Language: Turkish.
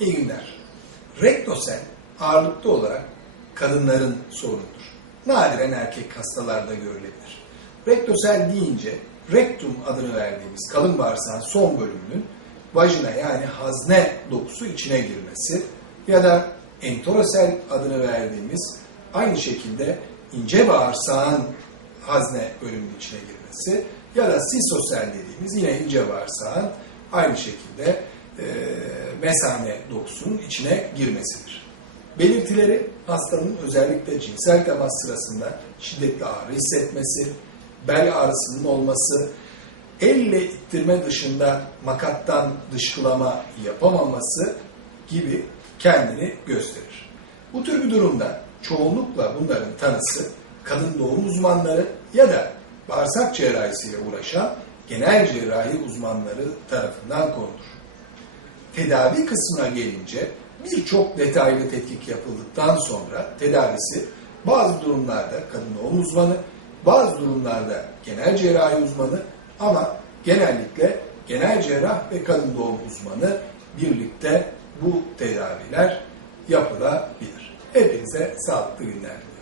İyi günler. Rektosel ağırlıklı olarak kadınların sorunudur. Nadiren erkek hastalarda görülebilir. Rektosel deyince rektum adını verdiğimiz kalın bağırsağın son bölümünün vajina yani hazne dokusu içine girmesi ya da enterosel adını verdiğimiz aynı şekilde ince bağırsağın hazne bölümünün içine girmesi ya da sisosel dediğimiz yine ince bağırsağın aynı şekilde e, mesane dokusunun içine girmesidir. Belirtileri hastanın özellikle cinsel temas sırasında şiddetli ağrı hissetmesi, bel ağrısının olması, elle ittirme dışında makattan dışkılama yapamaması gibi kendini gösterir. Bu tür bir durumda çoğunlukla bunların tanısı kadın doğum uzmanları ya da bağırsak cerrahisiyle uğraşan genel cerrahi uzmanları tarafından konulur. Tedavi kısmına gelince birçok detaylı tetkik yapıldıktan sonra tedavisi bazı durumlarda kadın doğum uzmanı, bazı durumlarda genel cerrahi uzmanı ama genellikle genel cerrah ve kadın doğum uzmanı birlikte bu tedaviler yapılabilir. Hepinize sağlıklı günler.